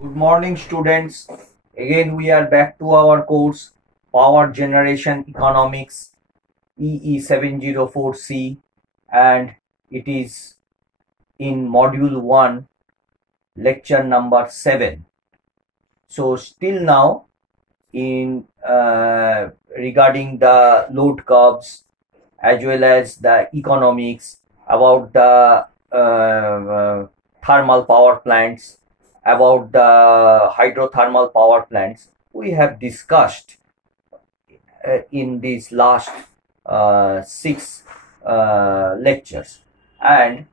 Good morning, students. Again, we are back to our course Power Generation Economics EE704C, and it is in Module 1, Lecture number 7. So, still now, in regarding the load curves as well as the economics about the thermal power plants, about the hydrothermal power plants, we have discussed in these last 6 lectures, and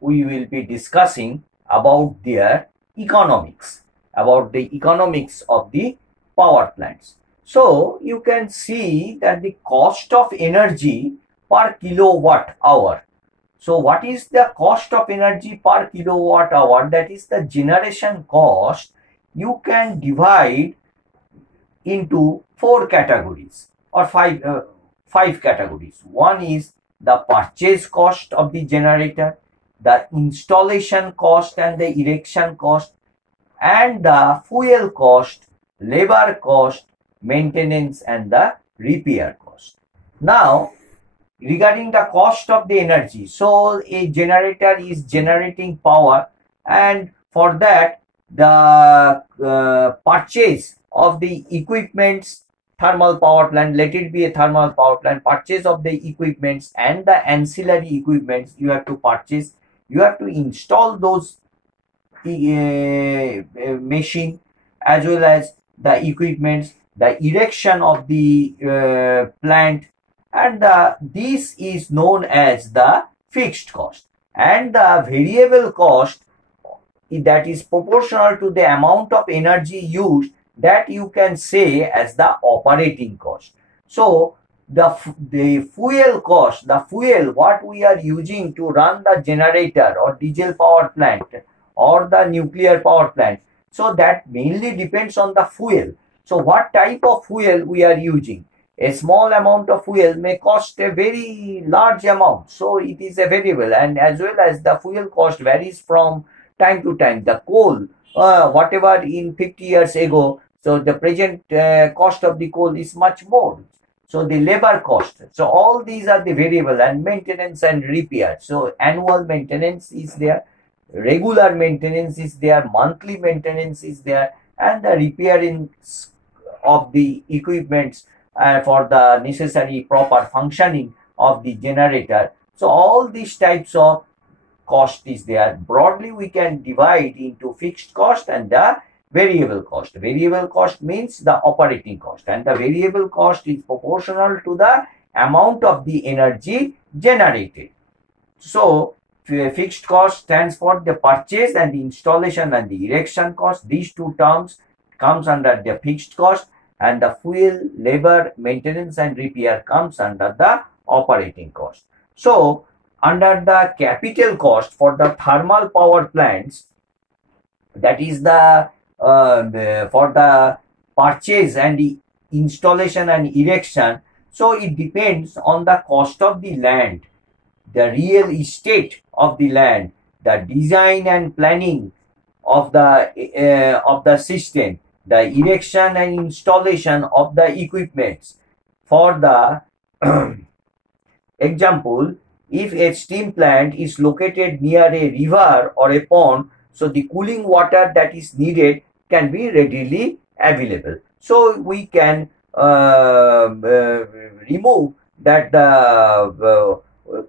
we will be discussing about their economics, about the economics of the power plants. So you can see that the cost of energy per kilowatt hour. So what is the cost of energy per kilowatt hour? That is the generation cost. You can divide into 4 categories or five categories. One is the purchase cost of the generator, the installation cost and the erection cost, and the fuel cost, labor cost, maintenance, and the repair cost. Now, regarding the cost of the energy, so a generator is generating power, and for that the purchase of the equipments, thermal power plant, let it be a thermal power plant, purchase of the equipments and the ancillary equipments you have to purchase. You have to install those machine as well as the equipments, the erection of the plant, and this is known as the fixed cost. And the variable cost, that is proportional to the amount of energy used, that you can say as the operating cost. So the fuel cost, the fuel what we are using to run the generator or diesel power plant or the nuclear power plant, so that mainly depends on the fuel. So what type of fuel we are using? A small amount of fuel may cost a very large amount, so it is a variable. And as well as the fuel cost varies from time to time. The coal, whatever in 50 years ago, so the present cost of the coal is much more. So the labor cost, so all these are the variable. And maintenance and repair, so annual maintenance is there, regular maintenance is there, monthly maintenance is there, and the repairing of the equipments for the necessary proper functioning of the generator. So all these types of cost is there. Broadly we can divide into fixed cost and the variable cost. Variable cost means the operating cost, and the variable cost is proportional to the amount of the energy generated. So fixed cost stands for the purchase and the installation and the erection cost. These two terms comes under the fixed cost, and the fuel, labor, maintenance and repair comes under the operating cost. So under the capital cost for the thermal power plants, that is the for the purchase and the installation and erection, so it depends on the cost of the land, the real estate of the land, the design and planning of the system, the erection and installation of the equipments. For the example, if a steam plant is located near a river or a pond, so the cooling water that is needed can be readily available. So we can remove that the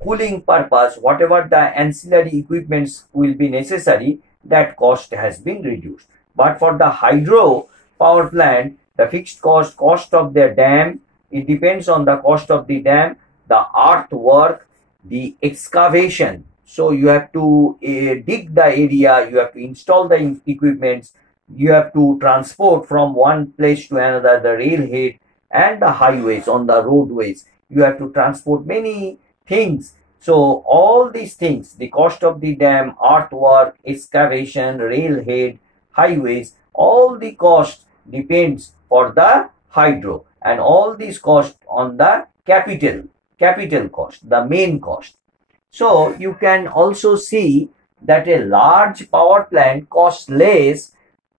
cooling purpose, whatever the ancillary equipments will be necessary, that cost has been reduced. But for the hydro power plant, the fixed cost of the dam, it depends on the cost of the dam, the earthwork, the excavation. So you have to dig the area, you have to install the equipments, you have to transport from one place to another, the railhead and the highways, on the roadways. You have to transport many things. So all these things, the cost of the dam, earthwork, excavation, railhead, highways, all the cost depends for the hydro, and all these cost on the capital cost, the main cost. So you can also see that a large power plant costs less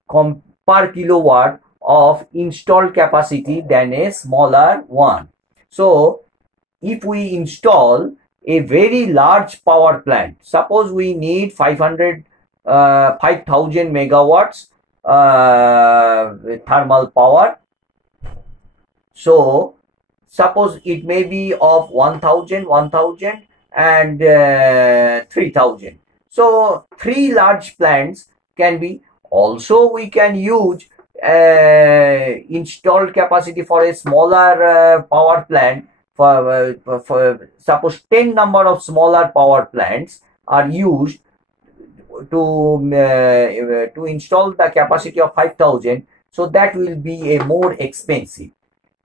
per kilowatt of installed capacity than a smaller one. So if we install a very large power plant, suppose we need 5000 megawatts thermal power. So suppose it may be of 1000 and 3000. So three large plants can be. Also we can use installed capacity for a smaller power plant. For suppose 10 number of smaller power plants are used to install the capacity of 5000. So that will be a more expensive.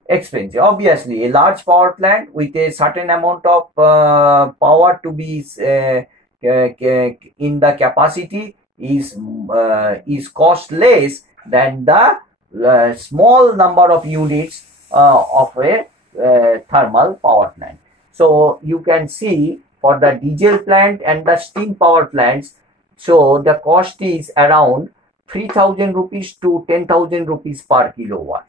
Obviously, a large power plant with a certain amount of power to be in the capacity is cost less than the small number of units of a thermal power plant. So you can see for the diesel plant and the steam power plants, so the cost is around 3000 rupees to 10,000 rupees per kilowatt.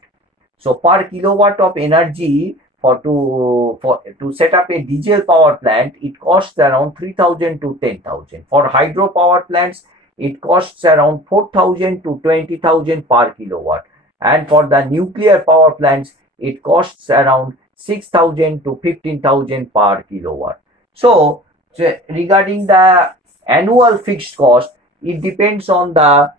So per kilowatt of energy to set up a diesel power plant, it costs around 3000 to 10,000. For hydro power plants, it costs around 4000 to 20,000 per kilowatt. And for the nuclear power plants, it costs around 6,000 to 15,000 per kilowatt. So regarding the annual fixed cost, it depends on the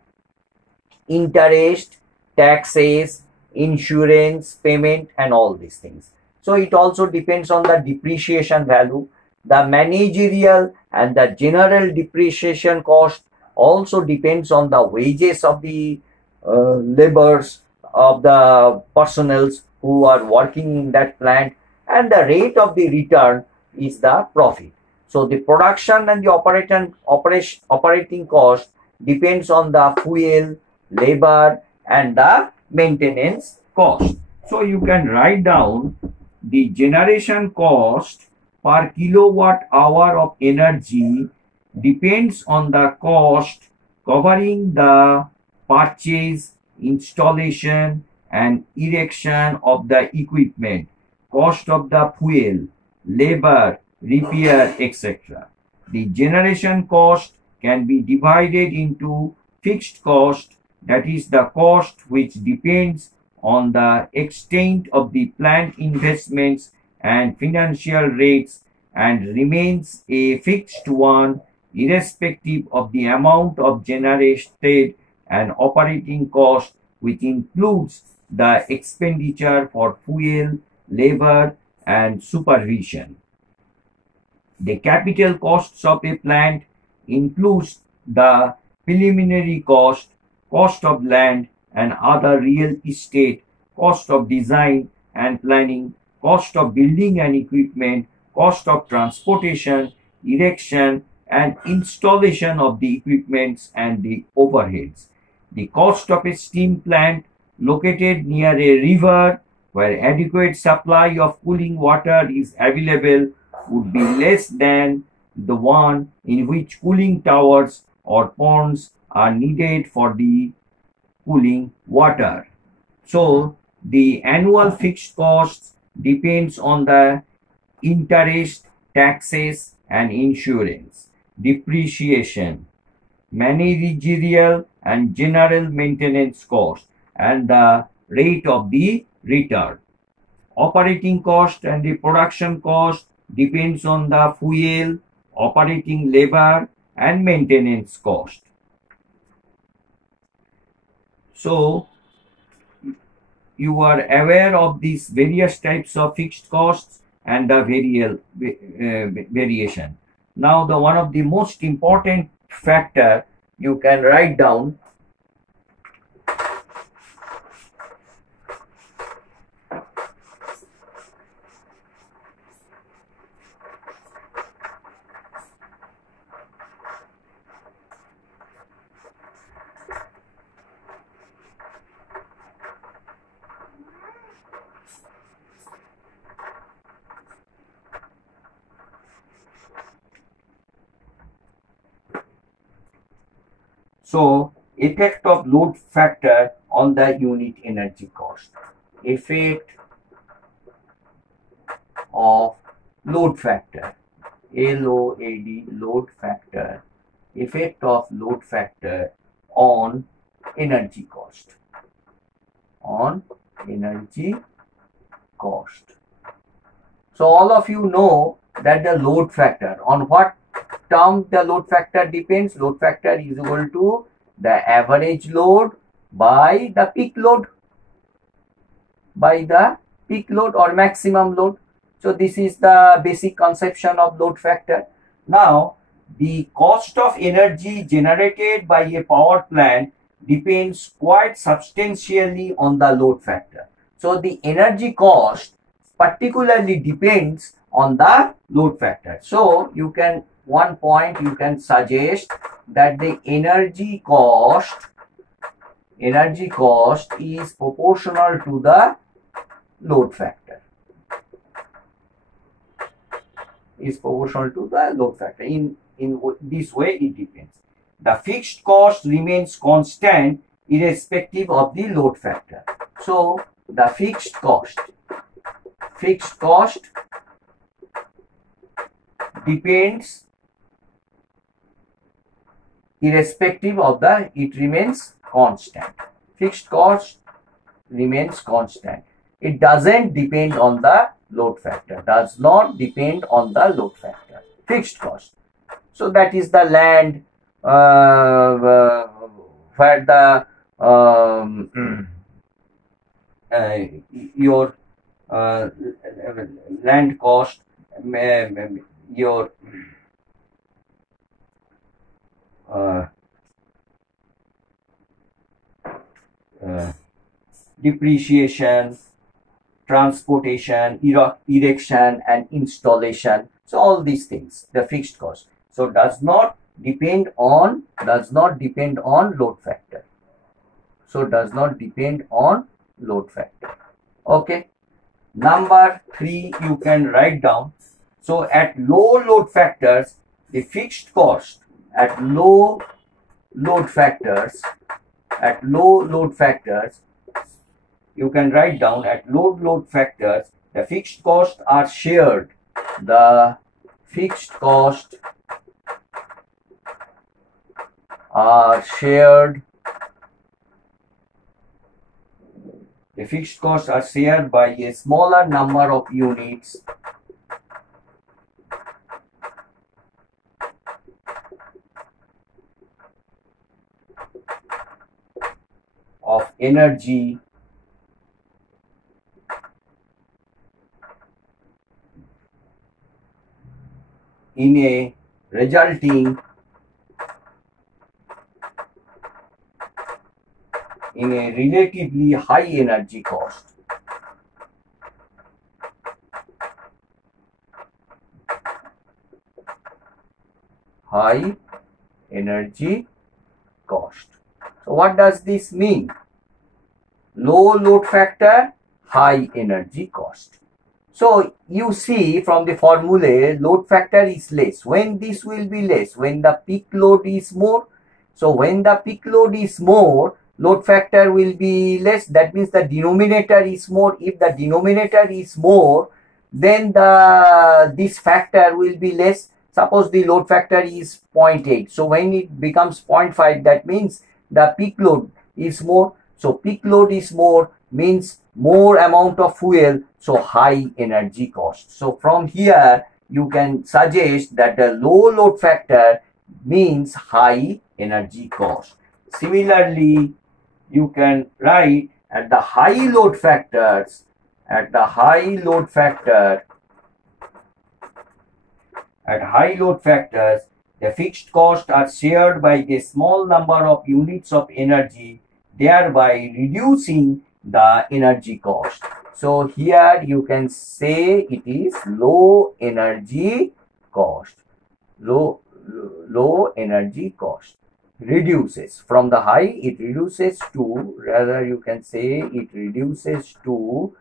interest, taxes, insurance payment and all these things. So it also depends on the depreciation value. The managerial and the general depreciation cost also depends on the wages of the laborers, of the personnels who are working in that plant, and the rate of the return is the profit. So the production and the operating cost depends on the fuel, labor and the maintenance cost. So you can write down the generation cost per kilowatt hour of energy depends on the cost covering the purchase, installation and erection of the equipment, cost of the fuel, labor, repair, etc. The generation cost can be divided into fixed cost, that is the cost which depends on the extent of the plant investments and financial rates and remains a fixed one irrespective of the amount of generated and operating cost, which includes the expenditure for fuel, labor and supervision. The capital costs of a plant includes the preliminary cost, cost of land and other real estate, cost of design and planning, cost of building and equipment, cost of transportation, erection and installation of the equipments and the overheads. The cost of a steam plant located near a river where adequate supply of cooling water is available would be less than the one in which cooling towers or ponds are needed for the cooling water. So the annual fixed costs depends on the interest, taxes and insurance, depreciation, managerial and general maintenance cost and the rate of the return. Operating cost and the production cost depends on the fuel, operating labor and maintenance cost. So you are aware of these various types of fixed costs and the variation. Now the one of the most important factor you can write down So effect of load factor on the unit energy cost. Effect of load factor, LOAD, load factor. Effect of load factor on energy cost. On energy cost. So all of you know that the load factor, on what term the load factor depends? Load factor is equal to the average load by the peak load, or maximum load. So this is the basic conception of load factor. Now the cost of energy generated by a power plant depends quite substantially on the load factor. So the energy cost particularly depends on the load factor. So you can, one point you can suggest that the energy cost is proportional to the load factor. Is proportional to the load factor. In this way it depends. The fixed cost remains constant irrespective of the load factor. So the fixed cost depends irrespective of the, it remains constant. Fixed cost remains constant. It doesn't depend on the load factor, does not depend on the load factor, fixed cost. So that is the land where the your land cost, your depreciation, transportation, erection and installation. So all these things, the fixed cost. So does not depend on load factor. So does not depend on load factor. Okay. Number 3 you can write down. So at low load factors, the fixed cost at low load factors, you can write down at low load factors, the fixed costs are shared. The fixed costs are shared. The fixed costs are shared by a smaller number of units of energy in a resulting in a relatively high energy cost. High energy cost. So what does this mean? Low load factor, high energy cost. So you see from the formula, load factor is less. When this will be less? When the peak load is more. So when the peak load is more, load factor will be less. That means the denominator is more. If the denominator is more, then this factor will be less. Suppose the load factor is 0.8. So when it becomes 0.5, that means the peak load is more. So peak load is more means more amount of fuel, so high energy cost. So from here you can suggest that the low load factor means high energy cost. Similarly, you can write at the high load factors, at high load factors, the fixed costs are shared by a small number of units of energy, thereby reducing the energy cost. So here you can say it is low energy cost. Low energy cost reduces from the high, it reduces to, rather you can say it reduces to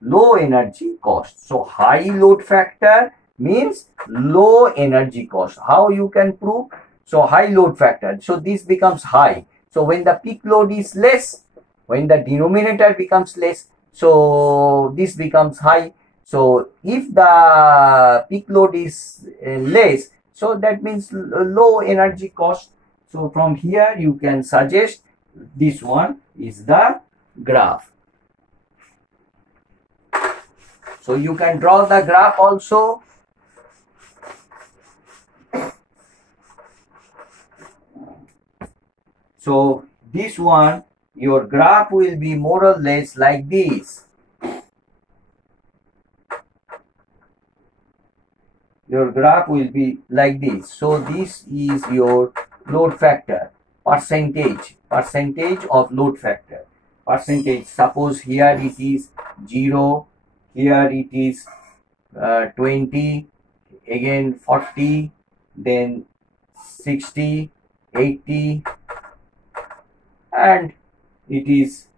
low energy cost. So high load factor means low energy cost. How you can prove? So high load factor. So this becomes high. So when the peak load is less, when the denominator becomes less, so this becomes high. So if the peak load is less, so that means low energy cost. So from here you can suggest this one is the graph. So you can draw the graph also. So this one, your graph will be more or less like this. Your graph will be like this. So this is your load factor, percentage of load factor. Percentage, suppose here it is 0, here it is 20, again 40, then 60, 80, and it is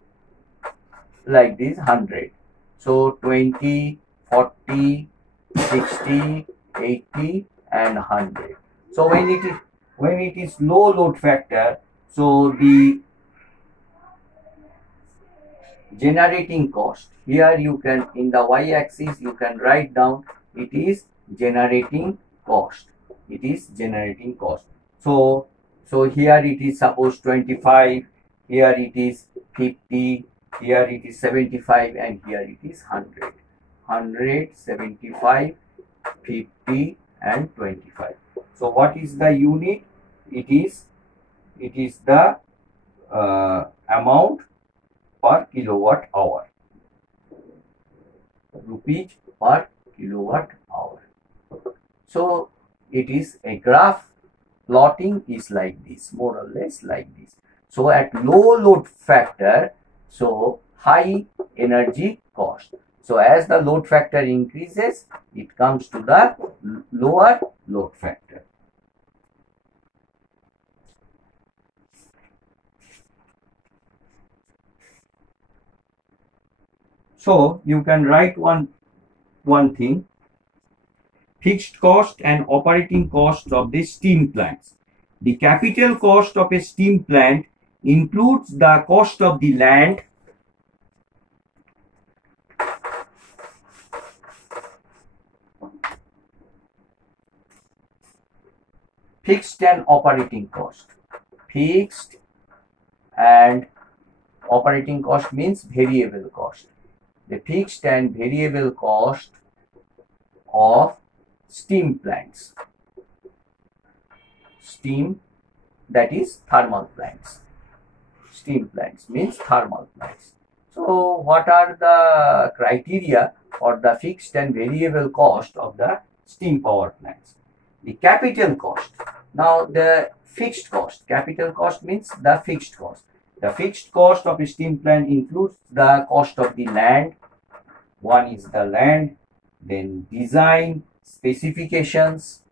like this 100. So 20, 40, 60, 80 and 100. So when it is low load factor, so the generating cost, here you can, in the y-axis you can write down, it is generating cost. It is generating cost. So here it is suppose 25, here it is 50, here it is 75, and here it is 100. 100, 75, 50 and 25. So what is the unit? It is the amount per kilowatt hour, rupees per kilowatt hour. So it is a graph plotting is like this, more or less like this. So at low load factor, so high energy cost. So as the load factor increases, it comes to the lower load factor. So you can write one thing: fixed cost and operating cost of the steam plants. The capital cost of a steam plant includes the cost of the land, fixed and operating cost. Fixed and operating cost means variable cost. The fixed and variable cost of steam plants. Steam, that is thermal plants. Steam plants means thermal plants. So what are the criteria for the fixed and variable cost of the steam power plants? The capital cost. Now the fixed cost. Capital cost means the fixed cost. The fixed cost of a steam plant includes the cost of the land. One is the land, then design, specifications,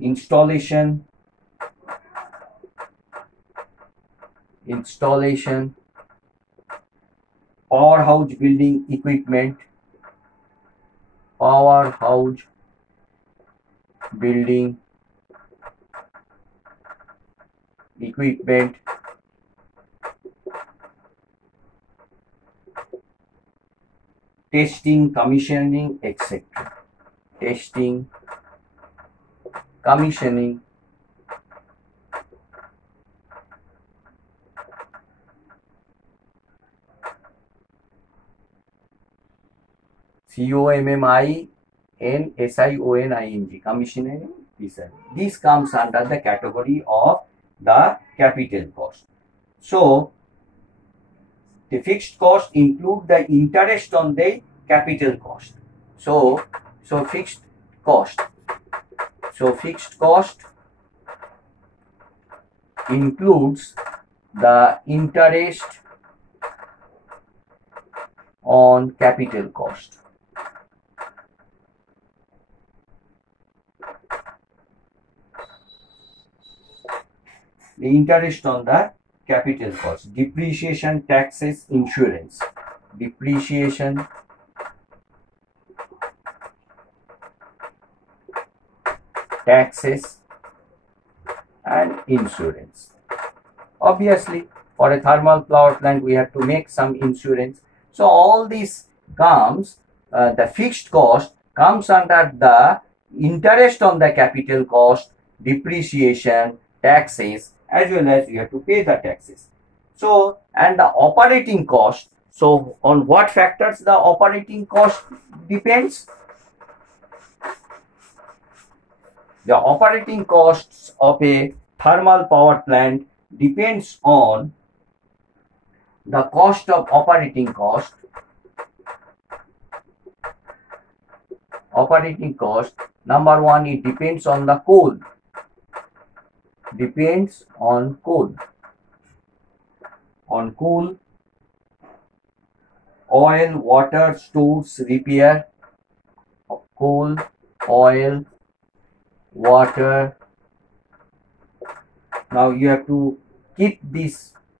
installation, powerhouse building equipment, powerhouse building equipment, testing, commissioning, etc. Testing, commissioning, commissioning, commissioning. This comes under the category of the capital cost. So the fixed cost include the interest on the capital cost. So fixed cost. So fixed cost includes the interest on capital cost. The interest on the capital cost, depreciation, taxes, insurance. depreciation, taxes, and insurance. Obviously, for a thermal power plant, we have to make some insurance. So all this comes, the fixed cost comes under the interest on the capital cost, depreciation, taxes, as well as you have to pay the taxes. So, and the operating cost. So, on what factors the operating cost depends? The operating costs of a thermal power plant depends on the cost of operating cost. Operating cost, number one, it depends on the coal. Depends on coal. On coal, oil, water, stores, repair. Coal, oil, water. Now you have to keep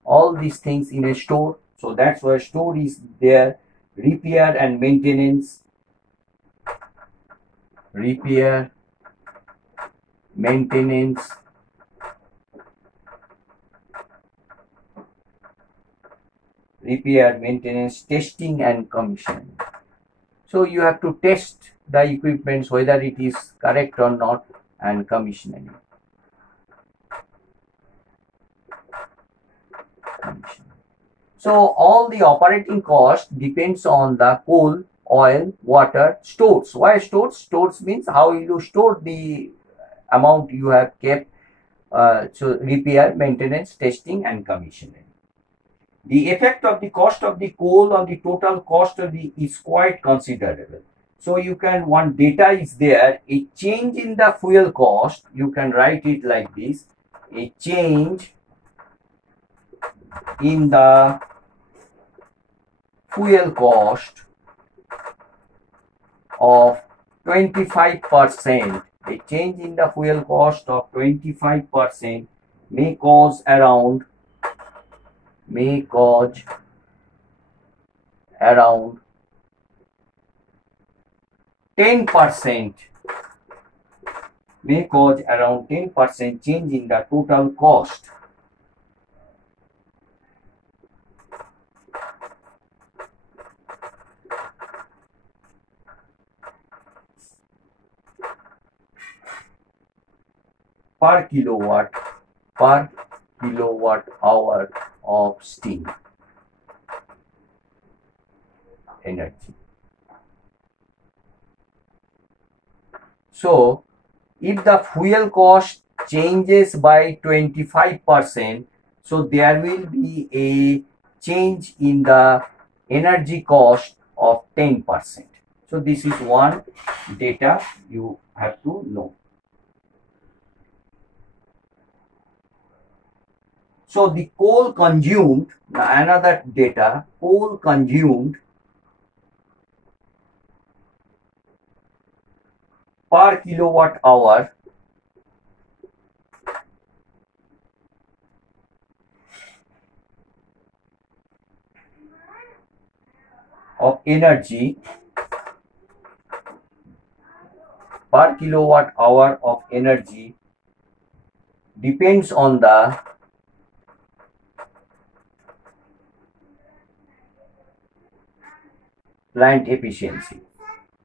all these things in a store. So that's why store is there. Repair and maintenance. Repair, maintenance, testing and commissioning. So you have to test the equipment whether it is correct or not, and commissioning. So all the operating cost depends on the coal, oil, water, stores. Why stores? Stores means how you store the amount you have kept. So repair, maintenance, testing, and commissioning. The effect of the cost of the coal on the total cost of the is quite considerable. So you can, one data is there, a change in the fuel cost, you can write it like this, a change in the fuel cost of 25%, a change in the fuel cost of 25% may cause around 10%, may cause around 10% change in the total cost. Per kilowatt hour of steam energy. So if the fuel cost changes by 25%, so there will be a change in the energy cost of 10%. So this is one data you have to know. So the coal consumed, another data, coal consumed per kilowatt hour of energy, per kilowatt hour of energy depends on the plant efficiency.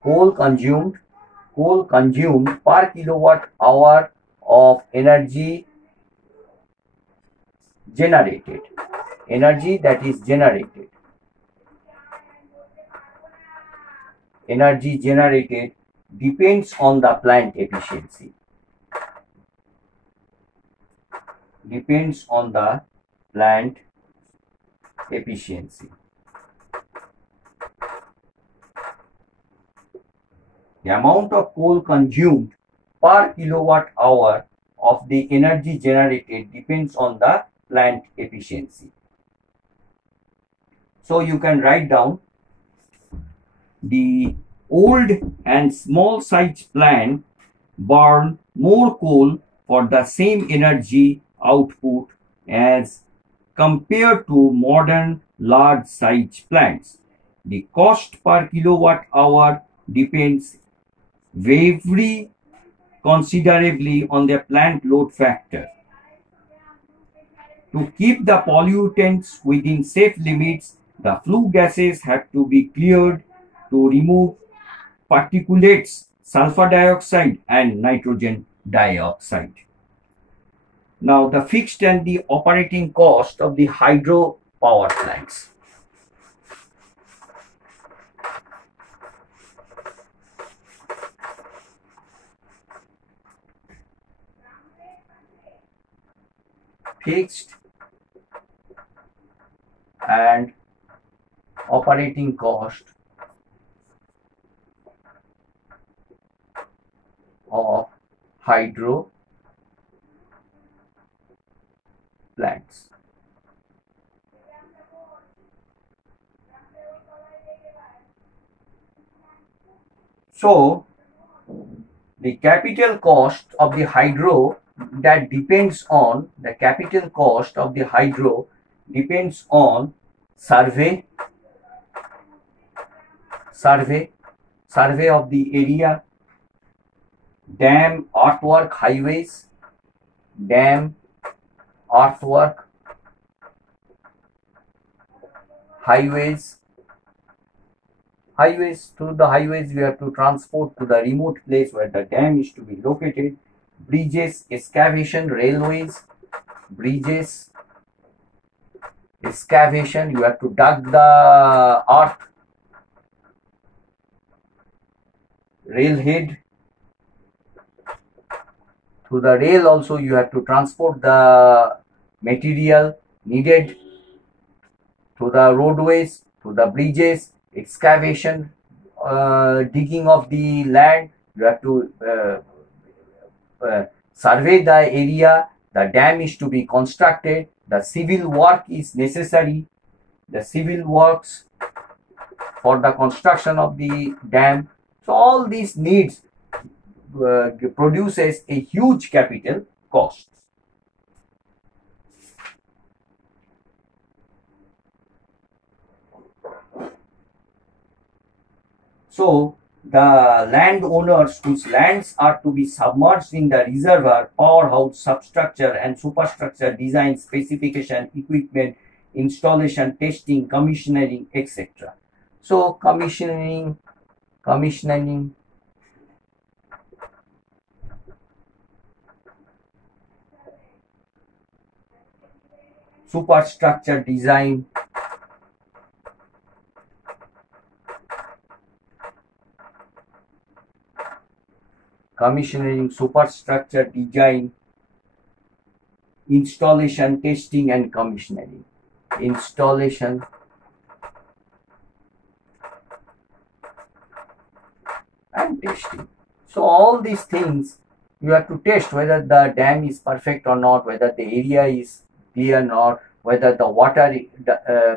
Coal consumed per kilowatt hour of energy generated, energy that is generated, energy generated depends on the plant efficiency, depends on the plant efficiency. The amount of coal consumed per kilowatt hour of the energy generated depends on the plant efficiency. So you can write down the old and small size plant burn more coal for the same energy output as compared to modern large size plants. The cost per kilowatt hour depends very considerably on the plant load factor. To keep the pollutants within safe limits, the flue gases have to be cleared to remove particulates, sulfur dioxide and nitrogen dioxide. Now, the fixed and the operating cost of the hydro power plants. Fixed and operating cost of hydro plants. So, the capital cost of the hydro that depends on the capital cost of the hydro depends on survey of the area, dam, earthwork, highways, dam, earthwork, highways. Through the highways you have to transport to the remote place where the dam is to be located. Bridges, excavation, railways, bridges, excavation, you have to dug the earth, railhead. Through the rail also you have to transport the material needed. Through the roadways, through the bridges, excavation, digging of the land, you have to survey the area, the dam is to be constructed, the civil work is necessary, the civil works for the construction of the dam. So all these needs produces a huge capital cost. So the landowners whose lands are to be submerged in the reservoir, powerhouse, substructure and superstructure design, specification, equipment, installation, testing, commissioning, etc. So commissioning, superstructure design, superstructure design, installation, testing and commissioning. Installation and testing. So all these things you have to test whether the dam is perfect or not, whether the area is clear or not, whether the water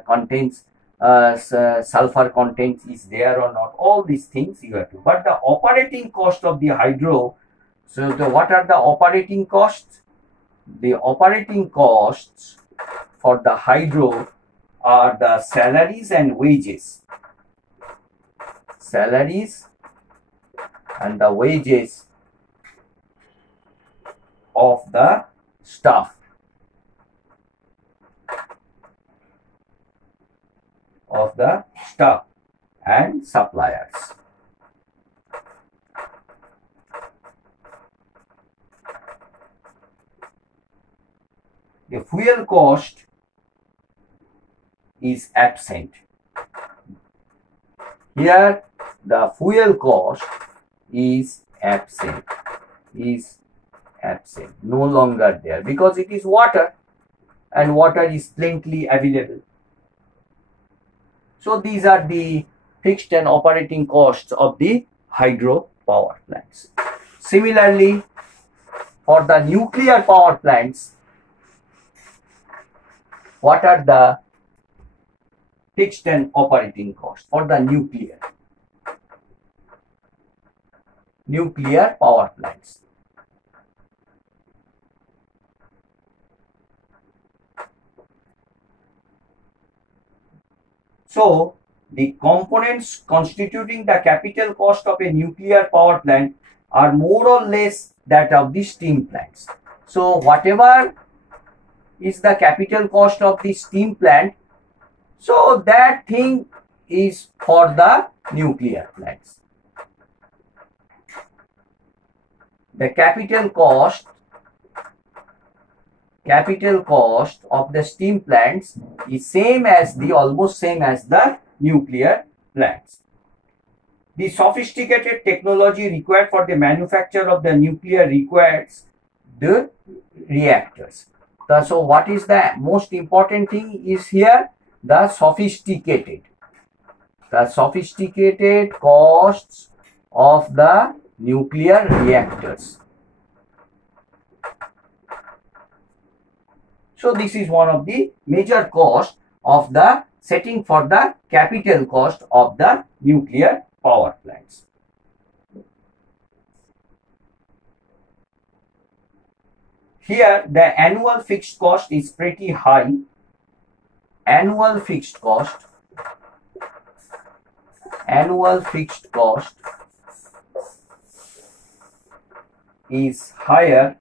contains sulfur content is there or not. All these things you have to. But the operating cost of the hydro, so what are the operating costs? The operating costs for the hydro are the salaries and wages. Salaries and the wages of the staff. And suppliers. The fuel cost is absent. Here the fuel cost is absent, no longer there, because it is water and water is plentifully available. So these are the fixed and operating costs of the hydro power plants. Similarly, for the nuclear power plants, what are the fixed and operating costs for the nuclear power plants? So the components constituting the capital cost of a nuclear power plant are more or less that of the steam plants. So whatever is the capital cost of the steam plant, so that thing is for the nuclear plants. The capital cost of the steam plants is almost same as the nuclear plants. The sophisticated technology required for the manufacture of the nuclear requires the reactors. So what is the most important thing is here? The sophisticated costs of the nuclear reactors. So this is one of the major costs of the setting for the capital cost of the nuclear power plants. Here the annual fixed cost is pretty high. Annual fixed cost is higher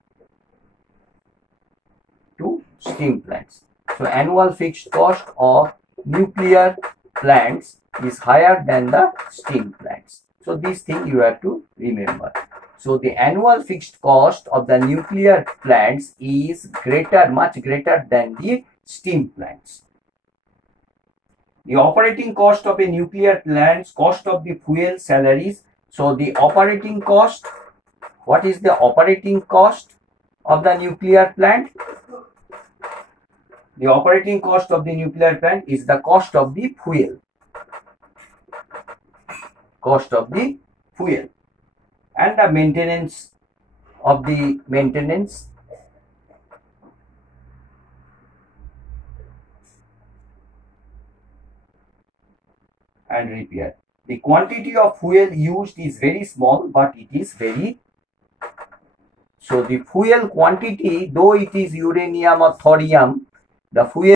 to steam plants. So annual fixed cost of nuclear plants is higher than the steam plants. So this thing you have to remember. So the annual fixed cost of the nuclear plants is much greater than the steam plants. The operating cost of a nuclear plant's cost of the fuel, salaries. So the operating cost, what is the operating cost of the nuclear plant? The operating cost of the nuclear plant is the cost of the fuel. And the maintenance and repair. The quantity of fuel used is very small, but it is very. So the fuel quantity, though it is uranium or thorium, the fuel